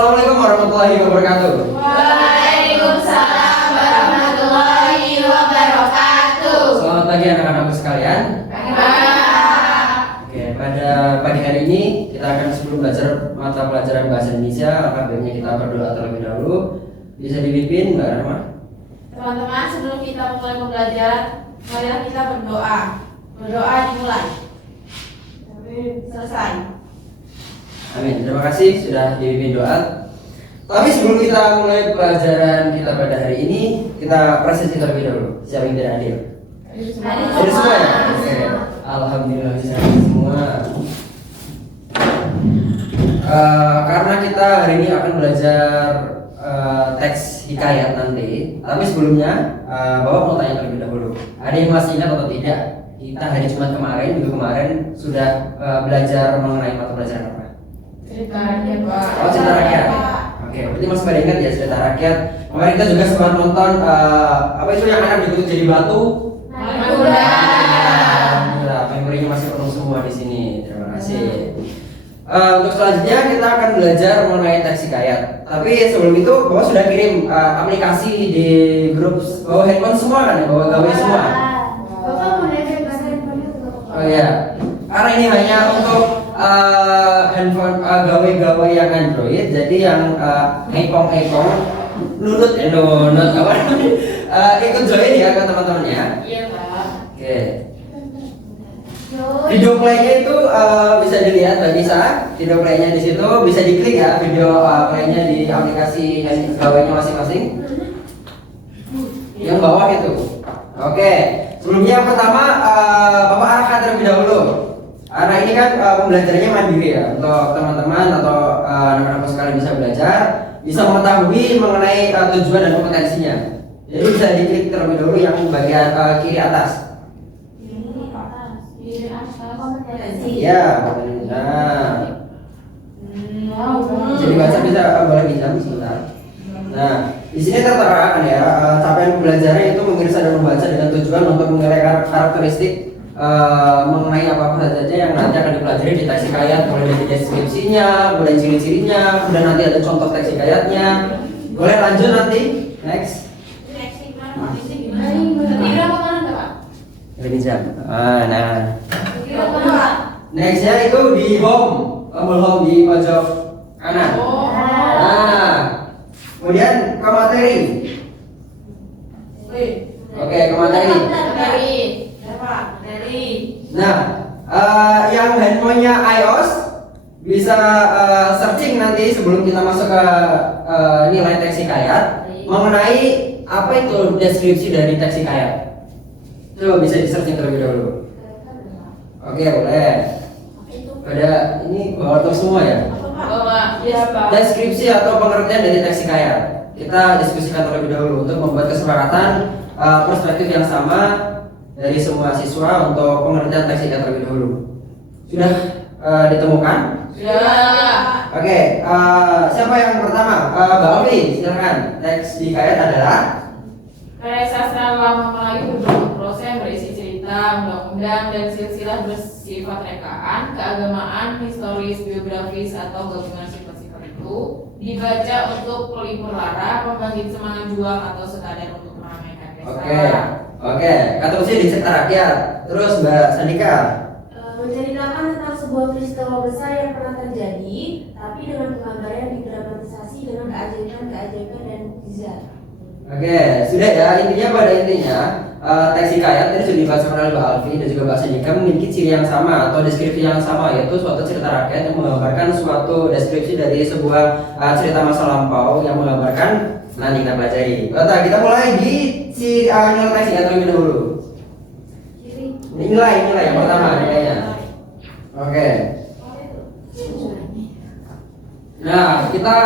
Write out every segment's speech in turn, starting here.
Assalamualaikum warahmatullahi wabarakatuh. Waalaikumsalam warahmatullahi wabarakatuh. Selamat pagi anak-anakku sekalian. Oke, pada pagi hari ini kita akan sebelum belajar mata pelajaran bahasa Indonesia, maka baiknya kita berdoa terlebih dahulu. Bisa dipimpin Mbak Rahma? Teman-teman, sebelum kita mulai pembelajaran, marilah kita berdoa. Berdoa dimulai. Selesai. Amin. Terima kasih sudah dipimpin doa. Tapi sebelum kita mulai pelajaran kita pada hari ini, kita prosesi terlebih dahulu. Siapa yang tidak hadir? Hadir semua ya? Oke. Alhamdulillah bisa hadir semua. Karena kita hari ini akan belajar teks hikayat nanti. Tapi sebelumnya, Bapak mau tanya terlebih dahulu. Ada yang masih ingat atau tidak? Kita hari Jumat kemarin, minggu kemarin sudah belajar mengenai mata pelajaran apa? Cerita rakyat, Pak. Oh, cerita rakyat. Oke, berarti masih pada ingat ya cerita rakyat. Kemarin kita juga sempat nonton apa itu yang anak dikutuk jadi batu. Alhamdulillah, memorinya masih penuh semua di sini. Terima kasih. Untuk selanjutnya kita akan belajar mengenai teks hikayat. Tapi sebelum itu, Bapak sudah kirim aplikasi di grup bawa handphone semua kan ya, bawa gawe semua. Bapak mau nanya bahasa handphone itu? Oh iya, karena ini hanya untuk handphone gawe-gawe yang Android, jadi yang ekong-ekong nunut apa ikut join ya ke teman-temannya. Iya, Pak. Oke. Video playnya itu bisa dilihat Mbak Nisa. Video playnya di situ bisa diklik ya, video playnya di aplikasi dan gawainya masing-masing. Yang bawah itu. Oke. Sebelumnya yang pertama Bapak arahkan terlebih dahulu. Karena ini kan pembelajarannya mandiri ya, untuk teman-teman atau anak-anak sekalian bisa belajar, bisa mengetahui mengenai tujuan dan kompetensinya. Jadi bisa diklik terlebih dahulu yang bagian kiri atas. Ya, nah. Jadi baca bisa boleh pinjam sebentar. Nah, di sini tertera kan ya, capaian pembelajaran itu mengiris dan membaca dengan tujuan untuk menilai karakteristik mengenai apa saja yang nanti akan dipelajari di teks hikayat, mulai dari deskripsinya, kemudian ciri-cirinya, kemudian nanti ada contoh teks hikayatnya. Boleh lanjut nanti, next. Pinjam. Nah. Nextnya itu di home, tombol home di pojok kanan. Nah, kemudian ke materi. Oke, ke materi. Nah, yang handphonenya iOS bisa searching nanti sebelum kita masuk ke nilai teks hikayat mengenai apa itu deskripsi dari teks hikayat. Coba bisa di searching terlebih dahulu. Oke, boleh. Ada ini bawa terus semua ya. Deskripsi atau pengertian dari teks hikayat. Kita diskusikan terlebih dahulu untuk membuat kesepakatan perspektif yang sama dari semua siswa untuk pengertian teks hikayat terlebih dahulu. Sudah ditemukan? Sudah. Oke, siapa yang pertama? Mbak Ovi, silakan. Teks hikayat adalah Karya sastra lama Melayu berbentuk prosa yang berisi cerita, undang-undang, dan silsilah bersifat rekaan, keagamaan, historis, biografis, atau gabungan sifat-sifat itu dibaca untuk pelipur lara, membangkit semangat juang, atau sekadar untuk meramaikan pesta. Oke, kata usia di cerita rakyat. Terus Mbak Sandika. Menceritakan tentang sebuah peristiwa besar yang pernah terjadi, tapi dengan penggambaran yang didramatisasi dengan keajaiban dan mukjizat. Oke, sudah ya, intinya pada intinya teks hikayat tadi sudah dibacakan oleh Mbak Alfi dan juga Mbak Sandika memiliki ciri yang sama atau deskripsi yang sama, yaitu suatu cerita rakyat yang menggambarkan suatu deskripsi dari sebuah cerita masa lampau yang menggambarkan nanti kita pelajari. Kita mulai di nilai teks hikayat terlebih dahulu. Nilai yang pertama nilainya. Oke. Nah, kita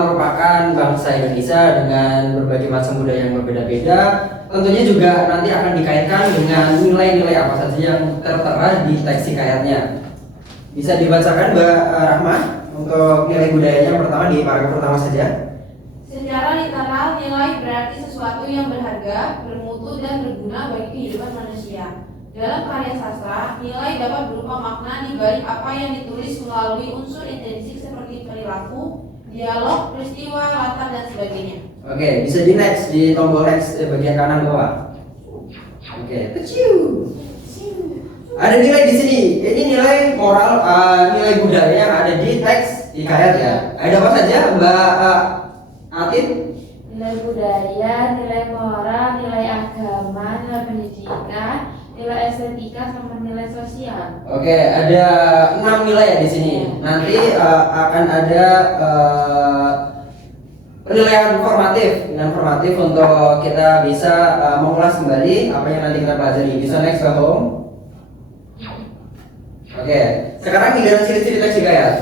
merupakan bangsa Indonesia dengan berbagai macam budaya yang berbeda-beda. Tentunya juga nanti akan dikaitkan dengan nilai-nilai apa saja yang tertera di teks hikayatnya. Bisa dibacakan Mbak Rahma untuk nilai budayanya pertama di paragraf pertama saja. Secara literal, nilai berarti sesuatu yang berharga, bermutu, dan berguna bagi kehidupan manusia. Dalam karya sastra, nilai dapat berupa makna di balik apa yang ditulis melalui unsur intrinsik seperti perilaku, dialog, peristiwa, latar dan sebagainya. Oke, bisa di next di tombol next bagian kanan bawah. Oke, kecil. Ada nilai di sini. Ini nilai moral, nilai budaya yang ada di teks hikayat ya. Ada apa saja, Mbak Atin? Nilai budaya, nilai moral, nilai agama, nilai pendidikan, nilai estetika, sama nilai sosial. Oke, ada 6 nilai ya di sini. Nanti akan ada penilaian formatif untuk kita bisa mengulas kembali apa yang nanti kita pelajari. Bisa next ke home. Oke, sekarang giliran ciri-ciri teks hikayat.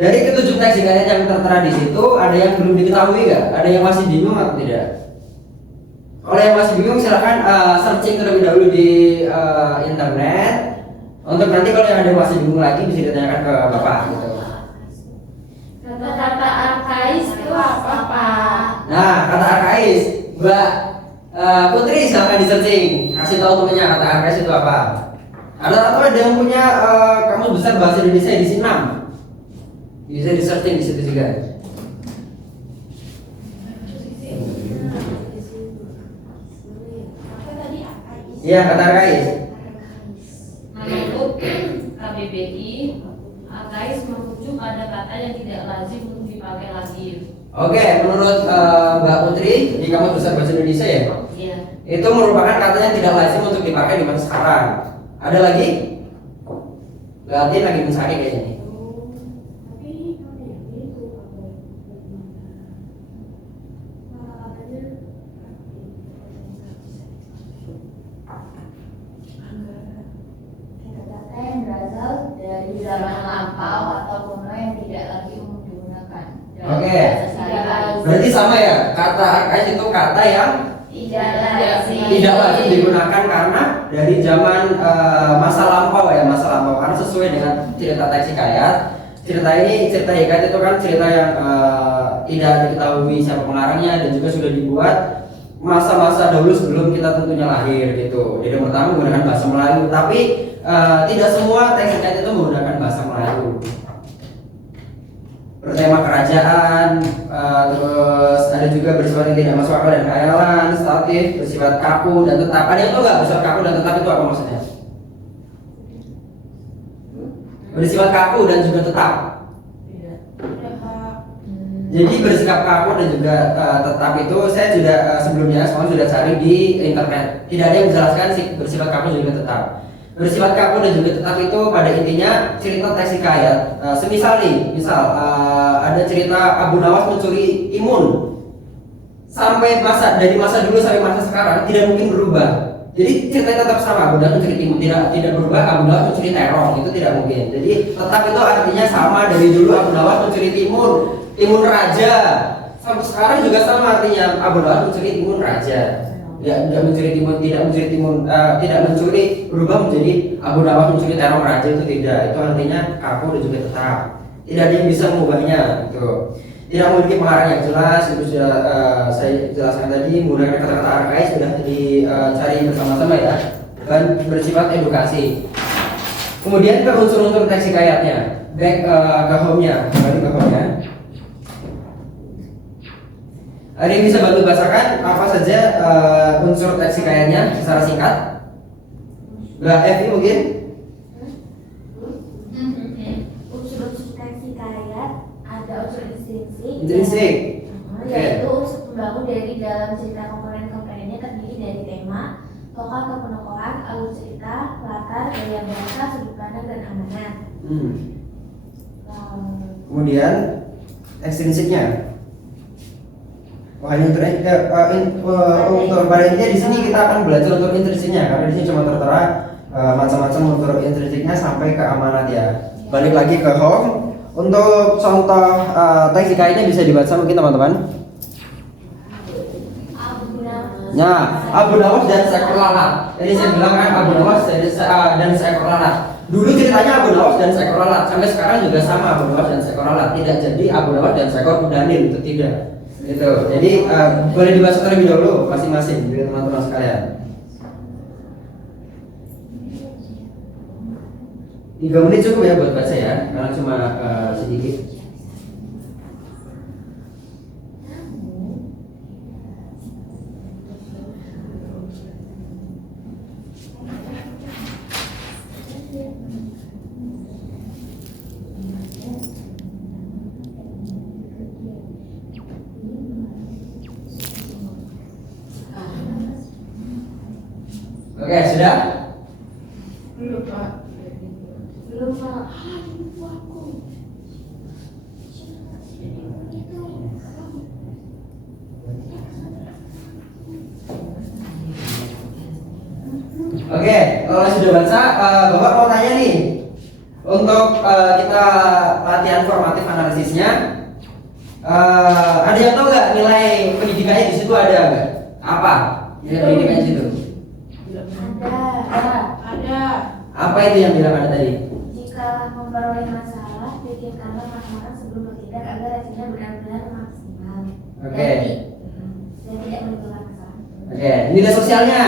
Dari ketujuh teks hikayat yang tertera di situ, ada yang belum diketahui nggak? Ada yang masih bingung atau tidak? Kalau yang masih bingung silahkan searching terlebih dahulu di internet. Untuk nanti kalau yang ada yang masih bingung lagi bisa ditanyakan ke Bapak gitu. Kata-kata arkais itu apa, Pak? Nah, kata arkais, Mbak Putri silahkan di searching. Kasih tahu temennya kata arkais itu apa. Ada yang punya kamus besar bahasa Indonesia edisi 6. Bisa di searching di situ juga. Iya, kata arkais. Menurut KBBI, arkais merujuk pada kata yang tidak lazim untuk dipakai lagi. Oke, menurut Mbak Putri di Kamus Besar Bahasa Indonesia ya, Iya. itu merupakan kata yang tidak lazim untuk dipakai di masa sekarang. Ada lagi? Berarti lagi mencari kayaknya nih. Kata-kata yang berasal dari zaman lampau atau kuno yang tidak lagi umum digunakan. Oke. Tidak Berarti sama ya, kata arkais itu kata yang lazim. tidak lazim digunakan karena dari zaman masa lampau ya, masa lampau, karena sesuai dengan cerita teks hikayat. Cerita hikayat itu kan cerita yang tidak diketahui siapa pengarangnya dan juga sudah dibuat masa-masa dahulu sebelum kita tentunya lahir gitu. Jadi pertama menggunakan bahasa Melayu, tapi tidak semua teks hikayat itu menggunakan bahasa Melayu. Bertema kerajaan, terus ada juga bersifat yang tidak masuk akal dan khayalan, statif, bersifat kaku dan tetap. Ada yang tahu nggak bersifat kaku dan tetap itu apa maksudnya? Bersifat kaku dan juga tetap. Jadi bersikap kaku dan juga tetap itu saya sudah sebelumnya sudah cari di internet. Tidak ada yang menjelaskan sih bersifat kaku dan juga tetap. Bersifat kaku dan juga tetap itu pada intinya cerita teks hikayat. Misal ada cerita Abu Nawas mencuri timun. Dari masa dulu sampai masa sekarang tidak mungkin berubah. Jadi ceritanya tetap sama, Abu Nawas mencuri timun, tidak berubah. Abu Nawas mencuri terong, itu tidak mungkin. Jadi tetap itu artinya sama dari dulu Abu Nawas mencuri timun raja. Sampai sekarang juga sama artinya Abu Nawas mencuri timun raja. Tidak mencuri berubah menjadi Abu Nawas mencuri terong raja, itu tidak. Itu artinya kaku dan juga tetap. Tidak ada yang bisa mengubahnya gitu. Tidak memiliki pengarang yang jelas, itu sudah saya jelaskan tadi. Menggunakan kata-kata arkais sudah dicari bersama-sama ya, dan bersifat edukasi. Kemudian ke unsur-unsur teks hikayatnya, back ke home-nya, kembali ke home-nya. Ada yang bisa bantu bacakan apa saja unsur teks hikayatnya secara singkat? Mbak Evi mungkin? Unsur-unsur teks hikayat ada unsur Intrinsik. Yaitu unsur pembangun dari dalam cerita. Komponen-komponennya terdiri dari tema, tokoh atau penokohan, alur cerita, latar, gaya bahasa, sudut pandang, dan amanat. Kemudian ekstrinsiknya. Wah, ini untuk pada intinya di sini kita akan belajar untuk intrinsiknya, karena di sini cuma tertera macam-macam untuk intrinsiknya sampai ke amanat ya. Balik lagi ke home. Untuk contoh teks hikayatnya bisa dibaca mungkin teman-teman. Nah, Abu Nawas dan seekor lalat. Jadi saya bilang kan Abu Nawas dan seekor lalat. Dulu ceritanya Abu Nawas dan seekor lalat, sampai sekarang juga sama Abu Nawas dan seekor lalat. Tidak jadi Abu Nawas dan seekor kudanil, itu tidak. Gitu. Jadi boleh dibaca terlebih dahulu masing-masing dari teman-teman sekalian. 3 menit cukup ya buat baca ya, karena cuma sedikit. Oke, sudah? Belum, Pak. Belum, Pak. Oke, kalau sudah baca, Bapak mau tanya nih. Untuk kita latihan formatif analisisnya, ada yang tahu nggak nilai pendidikannya di situ ada nggak? Apa nilai pendidikan di situ? Ada. Ada. Apa itu yang bilang ada tadi? Jika memperoleh masalah, pikirkanlah matang-matang sebelum bertindak agar hasilnya benar-benar maksimal. Oke. Dan tidak menimbulkan kesalahan. Oke, nilai sosialnya.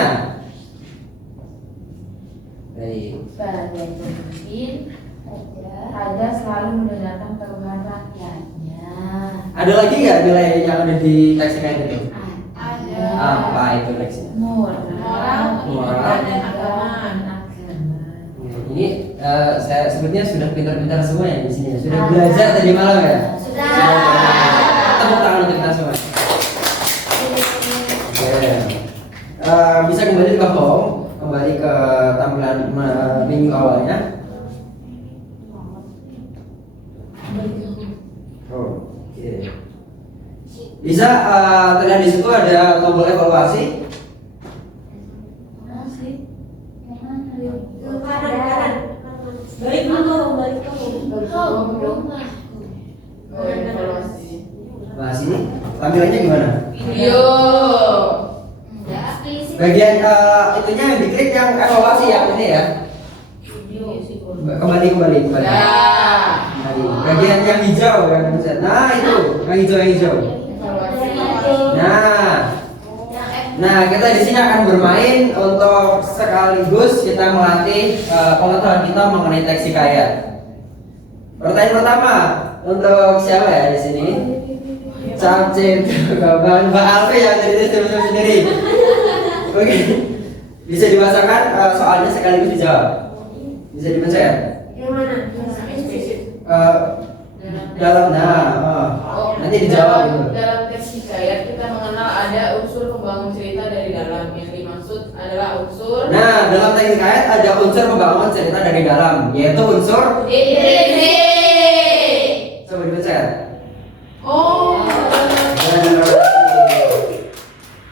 Baik. Sebagai pemimpin, Raja selalu mendengarkan keluhan rakyatnya. Ada lagi nggak nilai yang ada di teks kayak gitu? Ada. Apa itu teksnya? Moral, Moral, dan agama. Ini saya sebetulnya sudah pintar-pintar semua ya di sini. Sudah belajar tadi malam ya. Sudah. Tepuk tangan untuk kita semua. Oke. Bisa kembali ke home, kembali ke tampilan menu awalnya. Oke. Bisa terlihat di situ ada tombol evaluasi. Balik dulu. Oh, evaluasi. Nah, sini tampilannya gimana? Video. Bagian itunya yang diklik yang evaluasi yang ini ya. Kembali. Ya. Kembali. Bagian yang hijau yang pencet. Nah, itu yang hijau. Nah, kita di sini akan bermain untuk sekaligus kita melatih pengetahuan kita mengenai teks hikayat. Pertanyaan pertama untuk siapa ya di sini? Capcit, Mbak Alfi yang dari tes sendiri. Oke, bisa dibacakan soalnya sekaligus dijawab. Bisa dipencet. Yang mana? Dalam nanti dijawab gitu. Dalam teks hikayat kita mengenal ada unsur pembangun cerita dari dalam. Yang dimaksud adalah unsur. Nah, dalam teks hikayat ada unsur pembangunan cerita dari dalam, yaitu unsur. Coba dipencet. Oh.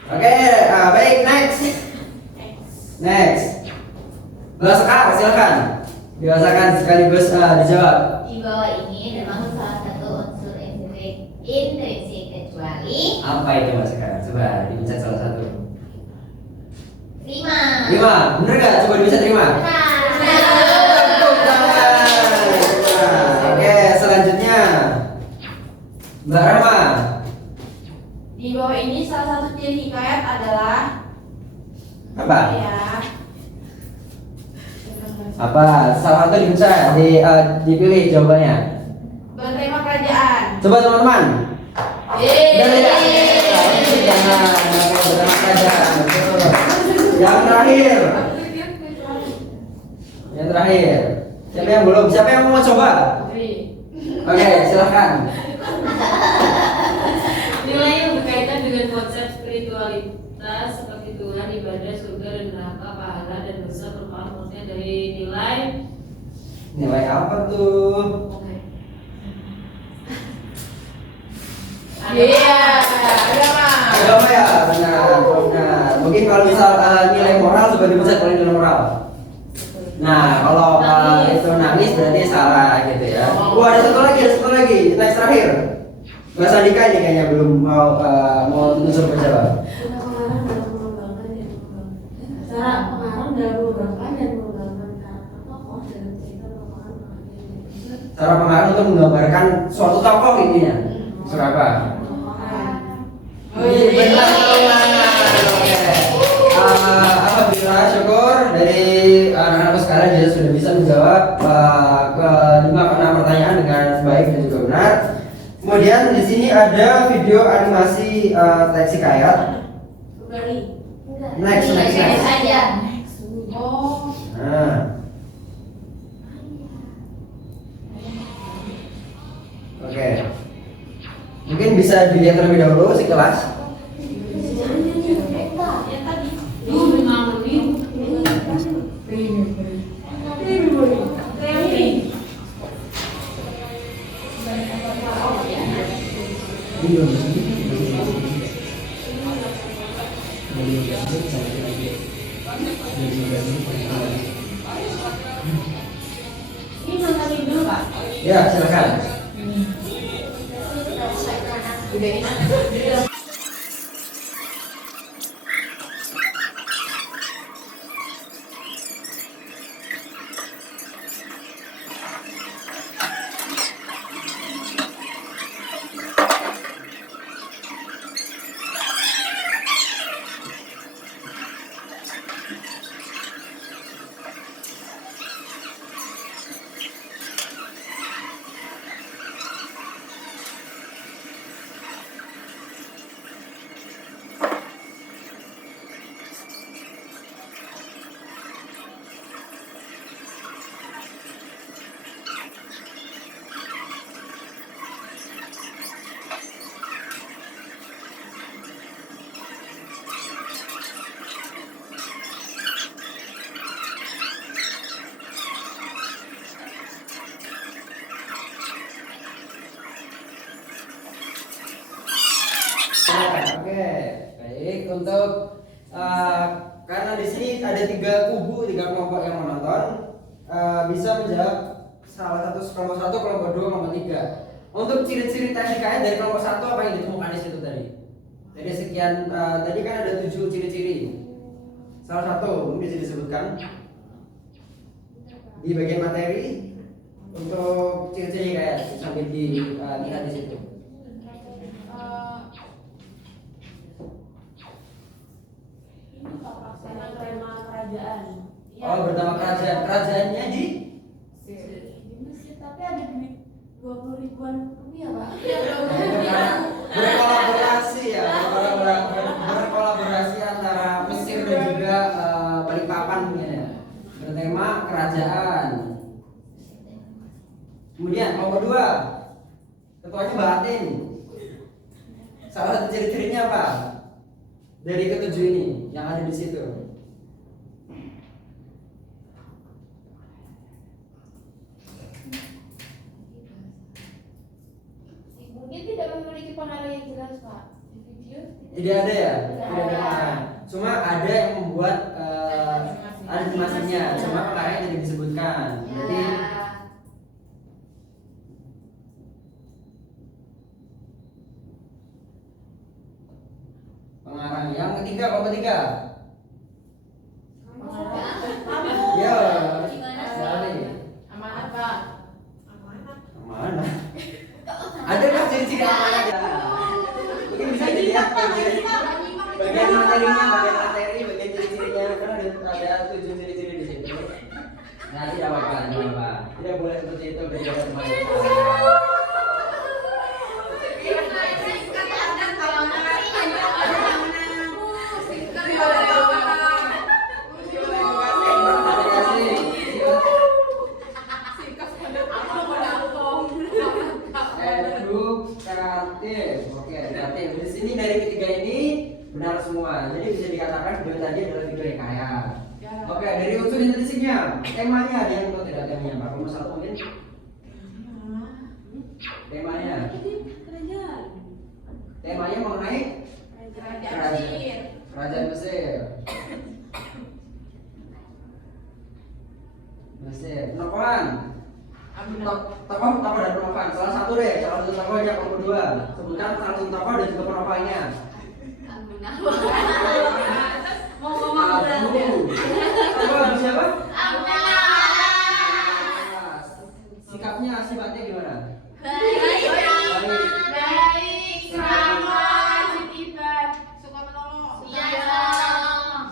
Oke, baik, next. Sekar, silakan. Dibacakan sekaligus dijawab. Di bawah ini termasuk salah satu unsur intrinsik kecuali Apa itu Mas Sekar? Coba dipencet salah satu. 5. Bener nggak? Coba dipencet 5. Tepuk tangan. Oke, selanjutnya Mbak Rama. Di bawah ini salah satu ciri hikayat adalah Apa? ya Apa? Salah satu dipencet, dipilih jawabannya. bertema kerajaan. Coba teman-teman. Benar ya? Jangan bertema kerajaan. Betul. Yang terakhir. Siapa yang belum? Siapa yang mau coba? Oke, silakan. Nilai yang berkaitan dengan konsep spiritualitas seperti Tuhan, ibadah, surga dan neraka, pahala dan dosa merupakan maksudnya dari Nilai apa tuh? Iya, agama. Agama ya, benar. Mungkin kalau misal nilai moral coba dipencet kalau nilai moral. Nah, kalau itu nangis berarti salah gitu ya. Ada satu lagi. Next terakhir. Mas Andika ini kayaknya belum mau unsur menjawab. Cara pengarang dalam mengembangkan dan mengembangkan karakter tokoh dalam cerita merupakan Cara pengarang untuk menggambarkan suatu tokoh intinya. Unsur apa? Benar teman. Alhamdulillah, syukur dari anak-anak sekarang jadi sudah bisa menjawab ke 5-6 pertanyaan dengan baik dan juga benar. Kemudian di sini ada video animasi teks hikayat. Next. saja. Oh. Nah. Oke. Mungkin bisa dilihat terlebih dahulu sekelas. Ya tadi. 5 menit. Ini nontonin dulu Pak. Ya, silakan. Oke, baik untuk karena di sini ada 3 kubu, 3 kelompok yang menonton, bisa menjawab salah satu kelompok 1, kelompok 2, kelompok 3. Untuk ciri-ciri teknik KN dari kelompok 1 apa yang ditemukan di situ tadi? Jadi sekian, tadi kan ada 7 ciri-ciri. Salah satu mungkin bisa disebutkan di bagian materi untuk ciri-ciri KN sambil dilihat di situ. Ini Pak pelaksanaan tema kerajaan. Oh, bernama kerajaan. Kerajaannya di Di Mesir, tapi ada duit 20 ribuan rupiah Pak. berkolaborasi ya, berkolaborasi antara Mesir dan juga Balikpapan mungkin ya, bertema kerajaan. Kemudian kelompok 2, ketuanya Mbak Atin. Salah satu ciri-cirinya apa dari ketujuh ini yang ada di situ? Mungkin tidak memiliki pengaruh yang jelas Pak. Di video Tidak ada ya? Tidak Tidak ada. ada. Cuma ada yang membuat animasinya, cuma pengarangnya tidak disebutkan. Jadi pengarang yang ketiga, kelompok 3. Ya, sekali. Amanat Pak. Mana? Adakah ciri-ciri amanat ya? Mungkin bisa dilihat bagian materinya, bagian ciri-cirinya, karena ada 7 ciri-ciri di situ. Nah, tidak apa-apa, tidak apa-apa. Tidak boleh seperti itu dari semuanya. Edukatif, oke, edukatif. Di sini dari ketiga ini benar semua. Jadi bisa dikatakan video tadi adalah video yang kaya. Oke, dari unsur intelisinya, temanya ada yang atau tidak temanya, Pak? Nomor 1 mungkin. Temanya. Temanya mengenai kerajaan Mesir. Mesir. Penokohan. Tokoh dan penokohan. Salah satu tokohnya kelompok 2. Sebutkan salah satu tokoh dan juga penokohnya. Tokoh siapa? Sikapnya, sifatnya gimana?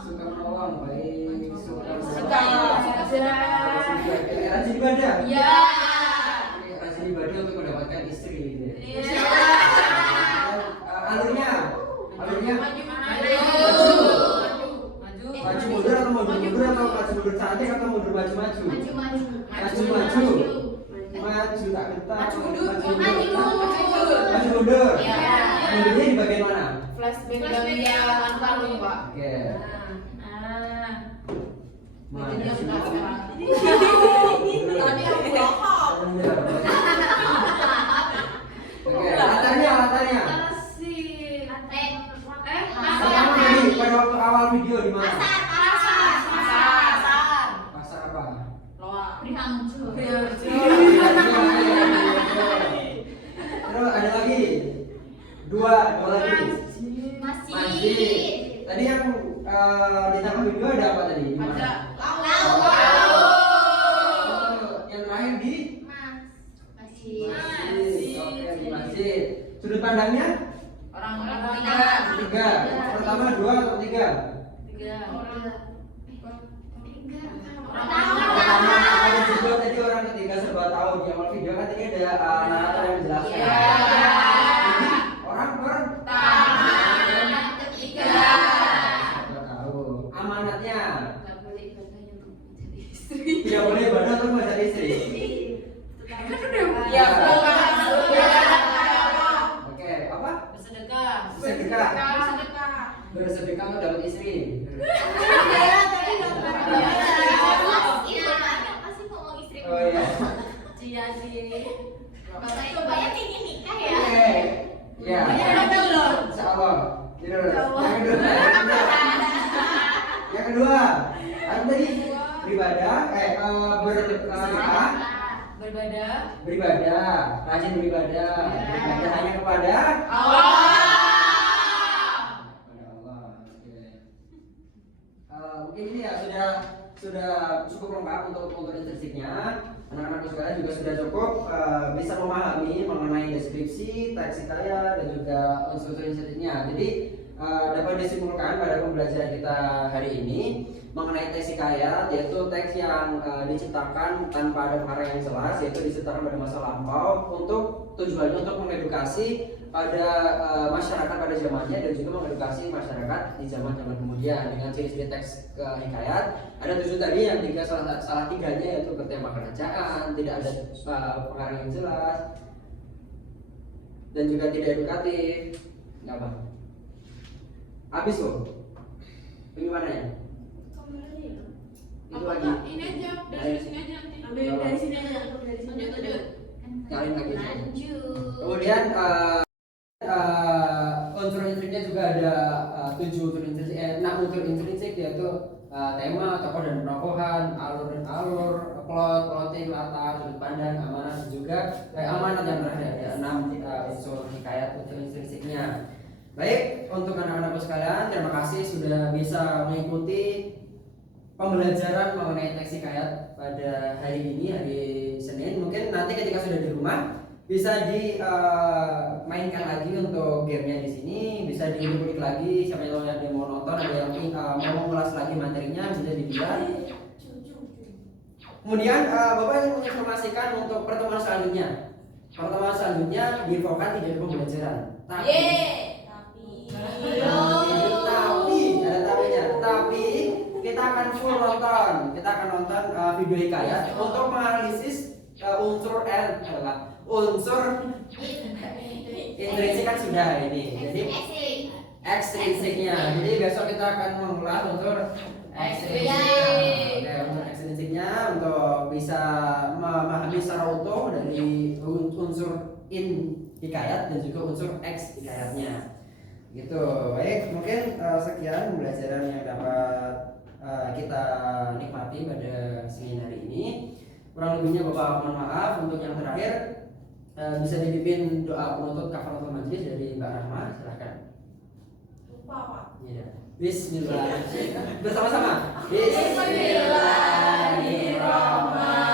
Suka menolong, baik. Rajin ibadah. Rajin ibadah untuk mendapatkan istri gitu ya. Alurnya maju mundur atau maju mundur cantik atau mundur maju tak betah maju mundur mundurnya di bagian mana? Flashback bagian panggung Pak. Oke. Jadi yang sudah sekarang. Tadi aku bohong. Dua lagi. Masih. Tadi yang ditambah video ada apa tadi? Di mana? Yang terakhir di Masih. Oke, di masjid. Sudut pandangnya? Orang-orang Tiga. Pertama, dua atau tiga? Pertama ada juga tadi orang ketiga serba tahu di awal video kan tadi ada narator yang menjelaskan. Jadi orang Ketiga. serba tahu. Amanatnya tidak boleh ibadah untuk menjadi istri. Ya, Oke, apa? Bersedekah. Sedekah. Bersedekah untuk dapat istri. Oh iya. Bapaknya ingin nikah ya? Oke. Ya. Insyaallah. Yang kedua. Apa tadi? Beribadah, bersedekah, beribadah, rajin beribadah, beribadah hanya kepada Allah. Oke. Mungkin ini ya sudah cukup lengkap untuk intrinsiknya. Anak-anak sekalian juga sudah cukup bisa memahami mengenai deskripsi, teks hikayat dan juga unsur-unsur intrinsiknya. Jadi dapat disimpulkan pada pembelajaran kita hari ini mengenai teks hikayat, yaitu teks yang diciptakan tanpa ada pengarang yang jelas, yaitu diciptakan pada masa lampau untuk tujuannya untuk mengedukasi pada masyarakat pada zamannya dan juga mengedukasi masyarakat di zaman-zaman kemudian dengan ciri-ciri teks hikayat. Ada 7 tadi yang salah tiganya yaitu bertema kerajaan, tidak ada pengarang yang jelas dan juga tidak edukatif. Nggak apa? Habis loh. Bagaimana ya? Itu lagi. Ini aja, dari sini aja nanti. Ambil dari sini aja. Lanjut. Kalian lagi. Lanjut. Kemudian unsur intrinsiknya juga ada 6 unsur intrinsik yaitu tema, tokoh dan penokohan, alur dan alur, plotting, latar, sudut pandang, amanat dan juga amanat yang terakhir ada 6 unsur hikayat unsur intrinsiknya. Baik, untuk anak-anakku sekalian, terima kasih sudah bisa mengikuti pembelajaran mengenai teks hikayat pada hari ini, hari Senin. Mungkin nanti ketika sudah di rumah bisa dimainkan lagi untuk gamenya di sini, bisa diulik lagi. Siapa yang ada yang mau nonton, ada yang mau mengulas lagi materinya bisa dilihat. Kemudian Bapak ingin menginformasikan untuk pertemuan selanjutnya. Pertemuan selanjutnya diinfokan tidak ada pembelajaran. Tapi kita akan full nonton. Kita akan nonton video hikayat untuk menganalisis unsur intrinsik kan sudah ini. Jadi ekstrinsiknya. Jadi besok kita akan mengulas unsur ekstrinsik. Oke, unsur ekstrinsiknya untuk bisa memahami secara utuh dari unsur hikayat dan juga unsur eks hikayatnya. Gitu. Baik, mungkin sekian pembelajaran yang dapat kita nikmati pada Senin hari ini. Kurang lebihnya Bapak mohon maaf. Untuk yang terakhir bisa dipimpin doa penutup kafaratul majlis dari Mbak Rahma, silahkan. Lupa Pak. Iya. Bismillahirrahmanirrahim. Bersama-sama. Bismillahirrahmanirrahim.